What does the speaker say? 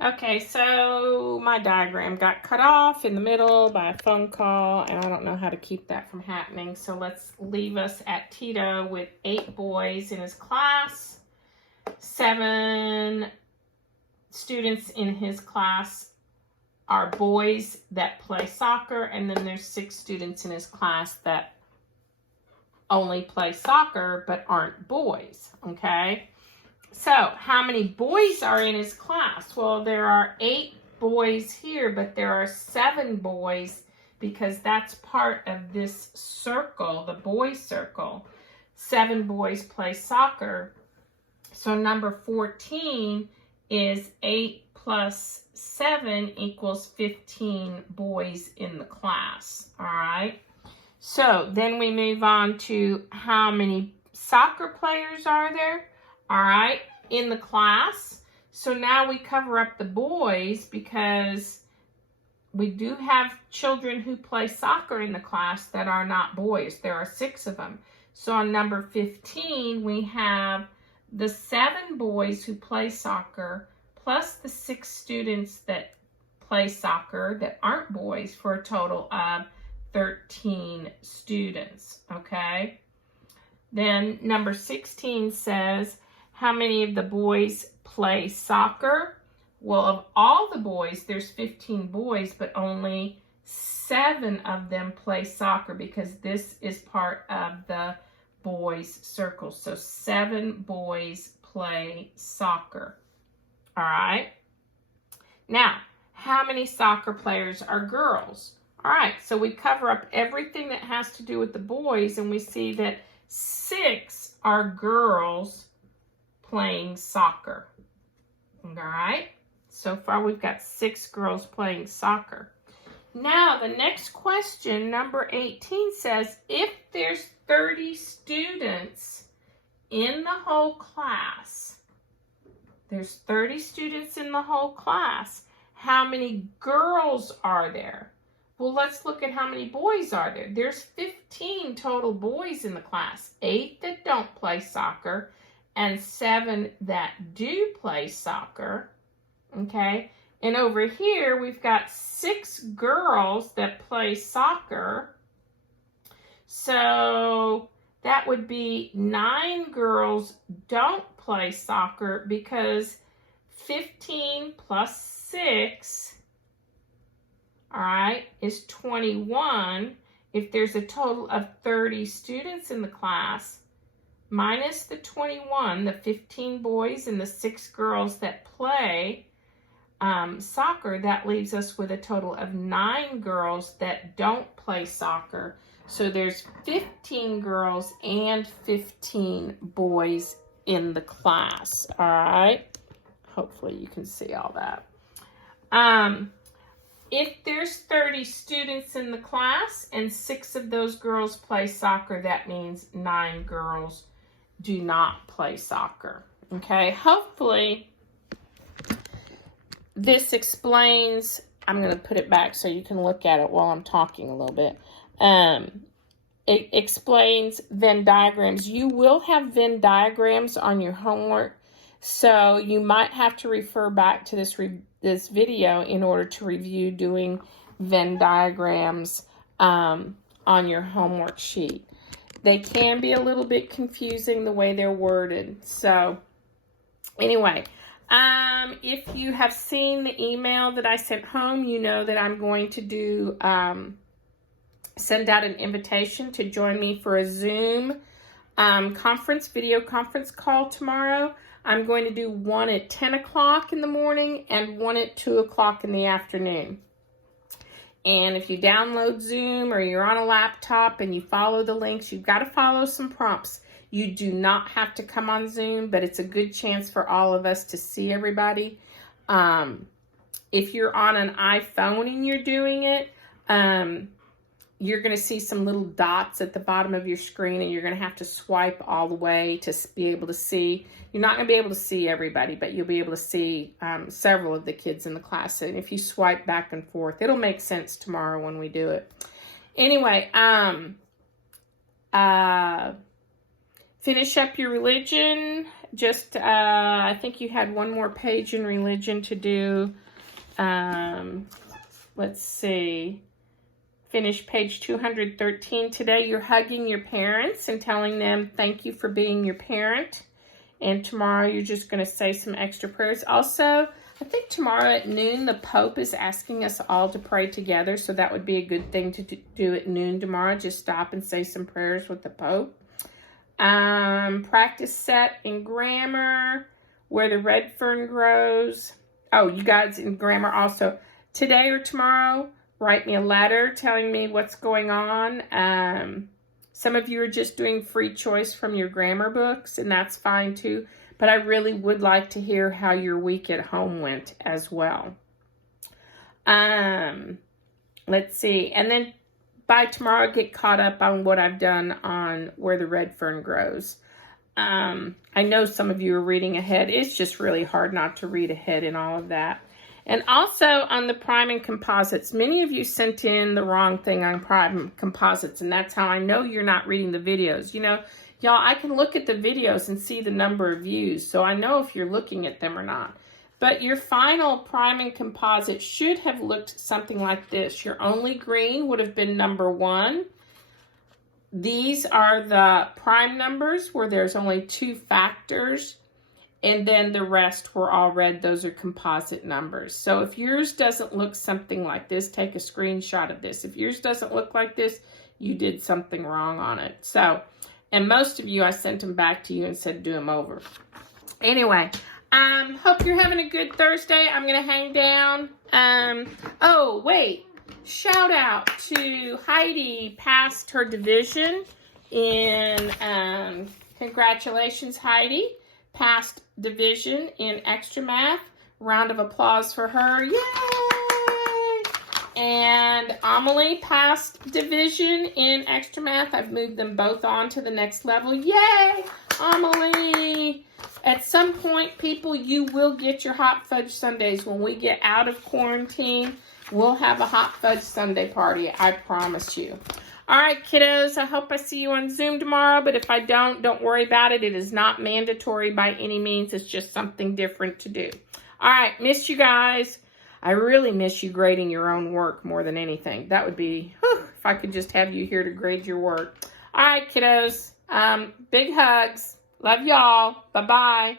Okay, so my diagram got cut off in the middle by a phone call, and I don't know how to keep that from happening. So let's leave us at Tito with 8 boys in his class, 7 students in his class are boys that play soccer, and then there's 6 students in his class that only play soccer but aren't boys, okay? So, how many boys are in his class? Well, there are 8 boys here, but there are 7 boys because that's part of this circle, the boys circle. 7 boys play soccer. So, number 14 is 8 plus 7 equals 15 boys in the class, all right? So, then we move on to how many soccer players are there? All right, in the class. So now we cover up the boys because we do have children who play soccer in the class that are not boys. There are 6 of them. So on number 15, we have the 7 boys who play soccer plus the 6 students that play soccer that aren't boys for a total of 13 students, okay? Then number 16 says, how many of the boys play soccer? Well, of all the boys, there's 15 boys, but only 7 of them play soccer because this is part of the boys' circle. So 7 boys play soccer. All right. Now, how many soccer players are girls? All right, so we cover up everything that has to do with the boys, and we see that 6 are girls playing soccer. All right, so far we've got 6 girls playing soccer. Now the next question, number 18, says if there's 30 students in the whole class, there's 30 students in the whole class, how many girls are there? Well, let's look at how many boys are there. There's 15 total boys in the class, 8 that don't play soccer and 7 that do play soccer, okay? And over here, we've got 6 girls that play soccer. So that would be 9 girls don't play soccer because 15 plus 6, all right, is 21. If there's a total of 30 students in the class, minus the 21, the 15 boys and the 6 girls that play soccer, that leaves us with a total of 9 girls that don't play soccer. So there's 15 girls and 15 boys in the class, all right? Hopefully you can see all that. If there's 30 students in the class and 6 of those girls play soccer, that means 9 girls do not play soccer, okay? Hopefully this explains, I'm going to put it back so you can look at it while I'm talking a little bit. It explains Venn diagrams. You will have Venn diagrams on your homework, so you might have to refer back to this video in order to review doing Venn diagrams on your homework sheet. They can be a little bit confusing the way they're worded. So anyway, if you have seen the email that I sent home, you know that I'm going to do send out an invitation to join me for a Zoom video conference call tomorrow. I'm going to do one at 10 o'clock in the morning and one at 2 o'clock in the afternoon. And if you download Zoom or you're on a laptop and you follow the links, you've got to follow some prompts. You do not have to come on Zoom, but it's a good chance for all of us to see everybody. If you're on an iPhone and you're doing it, you're going to see some little dots at the bottom of your screen, and you're going to have to swipe all the way to be able to see. You're not going to be able to see everybody, but you'll be able to see several of the kids in the class. And if you swipe back and forth, it'll make sense tomorrow when we do it. Anyway, 15 finish up your religion. Just, I think you had one more page in religion to do. Let's see. Finish page 213. Today you're hugging your parents and telling them thank you for being your parent. And tomorrow you're just going to say some extra prayers. Also, I think tomorrow at noon the Pope is asking us all to pray together. So that would be a good thing to do at noon tomorrow. Just stop and say some prayers with the Pope. Practice set in grammar. Where the red fern grows. Oh, you guys in grammar also. Today or tomorrow, write me a letter telling me what's going on. Some of you are just doing free choice from your grammar books, and that's fine too. But I really would like to hear how your week at home went as well. Let's see. And then by tomorrow, get caught up on what I've done on Where the Red Fern Grows. I know some of you are reading ahead. It's just really hard not to read ahead in all of that. And also on the prime and composites, many of you sent in the wrong thing on prime and composites, and that's how I know you're not reading the videos. You know, y'all, I can look at the videos and see the number of views, so I know if you're looking at them or not. But your final prime and composite should have looked something like this. Your only green would have been number 1. These are the prime numbers where there's only 2 factors. And then the rest were all red. Those are composite numbers. So if yours doesn't look something like this, take a screenshot of this. If yours doesn't look like this, you did something wrong on it. So, and most of you, I sent them back to you and said, do them over. Anyway, hope you're having a good Thursday. I'm going to hang down. Oh, wait. Shout out to Heidi, passed her division in, congratulations, Heidi. Passed division in extra math. Round of applause for her. Yay! And Amelie passed division in extra math. I've moved them both on to the next level. Yay! Amelie! At some point, people, you will get your hot fudge sundaes. When we get out of quarantine, we'll have a hot fudge sundae party. I promise you. All right, kiddos, I hope I see you on Zoom tomorrow, but if I don't worry about it. It is not mandatory by any means. It's just something different to do. All right, miss you guys. I really miss you grading your own work more than anything. That would be, if I could just have you here to grade your work. All right, kiddos, big hugs. Love y'all. Bye-bye.